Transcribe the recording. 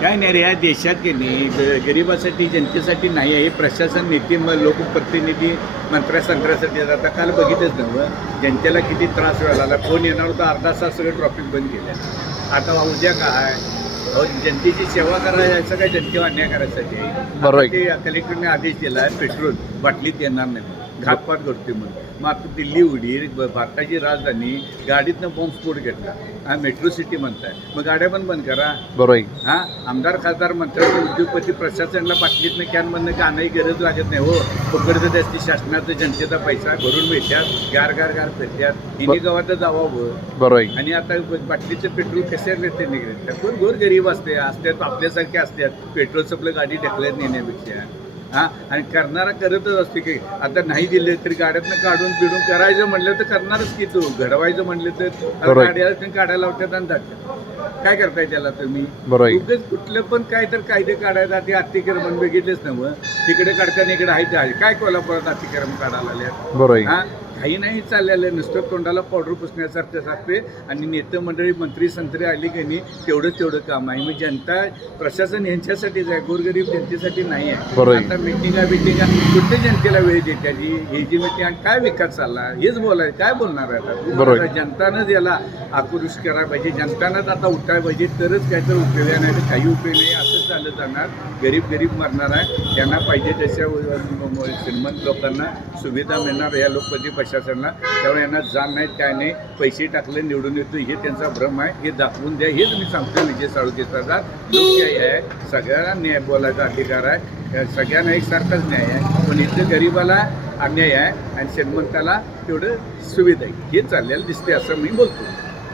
काय नाही रे, या देशात की नाही गरिबासाठी जनतेसाठी नाही आहे. हे प्रशासन नेते लोकप्रतिनिधी मंत्र्यासाठी आता काल बघितलंच नव्हतं जनतेला किती त्रास व्हायला. फोन येणार होता, अर्धा तास सगळं ट्रॉफिक बंद केलं. आता उद्या काय जनतेची सेवा करायचं काय जनतेवर अन्याय करायसाठी आहे. बरोबर. ते कलेक्टरने आदेश दिला आहे पेट्रोल बाटलीत येणार नाही, घातपात करते म्हणून. मग आता दिल्ली उडी भारताची राजधानी, गाडीतनं बॉम्बस्फोट घेतला. हा मेट्रो सिटी म्हणताय, मग गाड्या पण बंद करा. बरोबर. हां, आमदार खासदार मंत्र्यांचे उद्योगपती प्रशासनाला बाटलीतनं कॅनमधनं का नाही गरज लागत नाही हो. पकडतं त्याची शासनाचं जनतेचा पैसा भरून मिळतात, गार गार गार फिरतात. तिन्ही गावात जावावं. बरोबर. आणि आता बाटलीचं पेट्रोल कशाला ते निघतात. कोण गोर गरीब असतात, आपल्यासारखे असतात. पेट्रोल संपलं गाडी ढकलत नेण्यापेक्षा. हां, आणि करणारा करतच असते की आता नाही दिले तरी गाड्यातनं काढून बिडून करायचं म्हणलं तर करणारच की तू. घडवायचं म्हणलं तर गाड्या काढायला लावतात आणि जातात. काय करताय त्याला तुम्ही? उगाच कुठलं पण काय तर कायदे काढायचा. ते अतिक्रमण बघितलेच ना मग, तिकडे काढताना इकडे आहे काय कोल्हापुरात अतिक्रमण काढायला आल्यात. बरोबर. हां, काही नाही चाललेलं, नुसतं तोंडाला पावडर पुसण्यासारखं असते. आणि नेते मंडळी मंत्री संत्री आली की नाही तेवढं काम आहे. मग जनता प्रशासन यांच्यासाठीच आहे, गोरगरीब जनतेसाठी नाही आहे. आता मिटिंगा कुठे जनतेला वेळ देते ही जी मिटिंग काय विकास चालला हेच बोलाय, काय बोलणार आहे आता. जनतानंच याला आक्रोश करायला पाहिजे, जनतानंच आता उठायला पाहिजे, तरच काय तर उपयोग आहे. नाही तर काही उपयोग नाही. असं चालत जाणार, गरीब मरणार आहे. त्यांना पाहिजे तशा श्रीमंत लोकांना सुविधा मिळणार या लोकप्रती प्रशासनाला. त्यामुळे यांना जाण नाहीत काय नाही, पैसे टाकले निवडून येतो हे त्यांचा भ्रम आहे. हे दाखवून द्या, हेच मी सांगतो. विजय साळुंकेचा लोकशाही आहे, सगळ्यांना न्याय बोलायचा अधिकार आहे, सगळ्यांना एकसारखाच न्याय आहे. पण इथं गरीबाला अन्याय आहे आणि श्रीमंताला तेवढं सुविधा आहे. हे चाललेलं दिसते असं मी बोलतो.